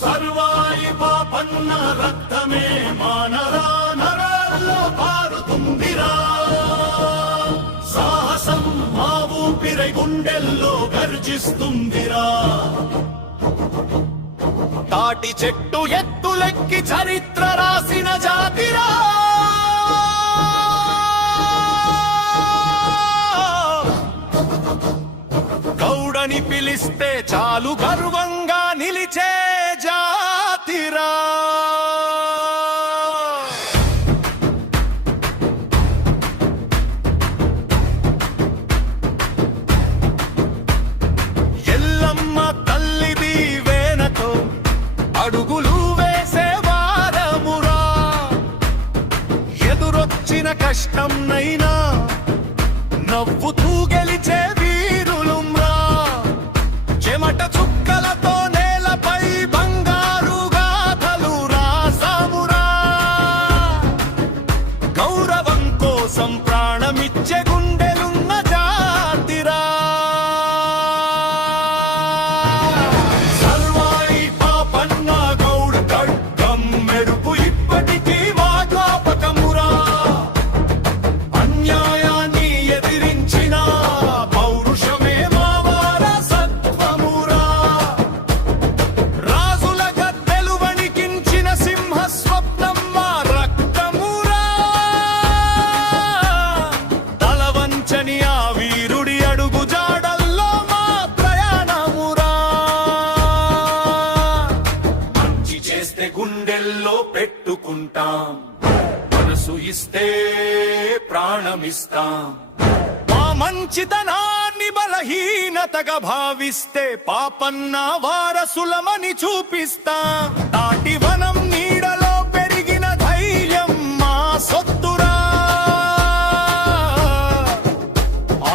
సర్వాయి పాపన్న రక్తమే మానరా నరాల్లో పారుతుందిరా. సాహసం మా ఊపిరై గుండెల్లో గర్జిస్తుందిరా. తాటి చెట్టు ఎత్తులెక్కి చరిత్ర రాసిన జాతిరా. గౌడని పిలిస్తే చాలు గర్వంగా నిలిచే జాతిరా. ఎల్లమ్మ తల్లి దీవెనతో అడుగులు వేసే వారమురా. ఎదురొచ్చిన కష్టం నైనా నవ్వుతూ గెలిచే వీరులుమ్రా. చెమట చుక్కలతో నేలపై బంగారు గాథలు రాసామురా. గౌరవం కోసం ప్రాణమిచ్చే గుండెలున్న జాతిరా. సర్వాయి పాపన్న గౌడ్ ఖడ్గం మెరుపు ఇప్పటికీ మా జ్ఞాపకమురా. అన్యాయాన్ని ఎదిరించిన పౌరుషమే మా వారసత్వమురా. రాజుల గద్దెలు వణికించిన సింహ స్వప్నం మా రక్తమురా. తలవంచని ఆ వీరుడి అడుగు జాడల్లో మా ప్రయాణమురా. మంచి చేస్తే గుండెల్లో పెట్టుకుంటాం, మనసు ఇస్తే ప్రాణమిస్తాం. మా మంచితనాన్ని బలహీనతగా భావిస్తే పాపన్న వారసులమని చూపిస్తాం. తాటి వనం నీడలో పెరిగిన ధైర్యం మా సొత్తురా.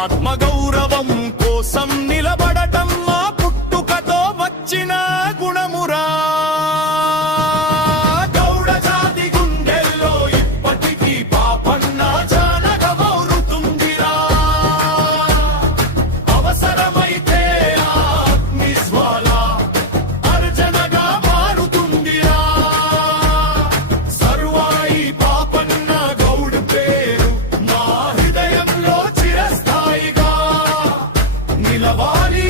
ఆత్మగౌరవం కోసం నిలబడటం మా పుట్టుకతో వచ్చిన గుణమురా. గౌడ జాతి గుండెల్లో ఇప్పటికీ పాపన్న జానగా మౌరుతుందిరా. అవసరమైతే ఆత్మజ్వాల అర్జనగా మారుతుందిరా. సర్వాయి పాపన్న గౌడ్ పేరు మా హృదయంలో చిరస్థాయిగా నిలవాలి.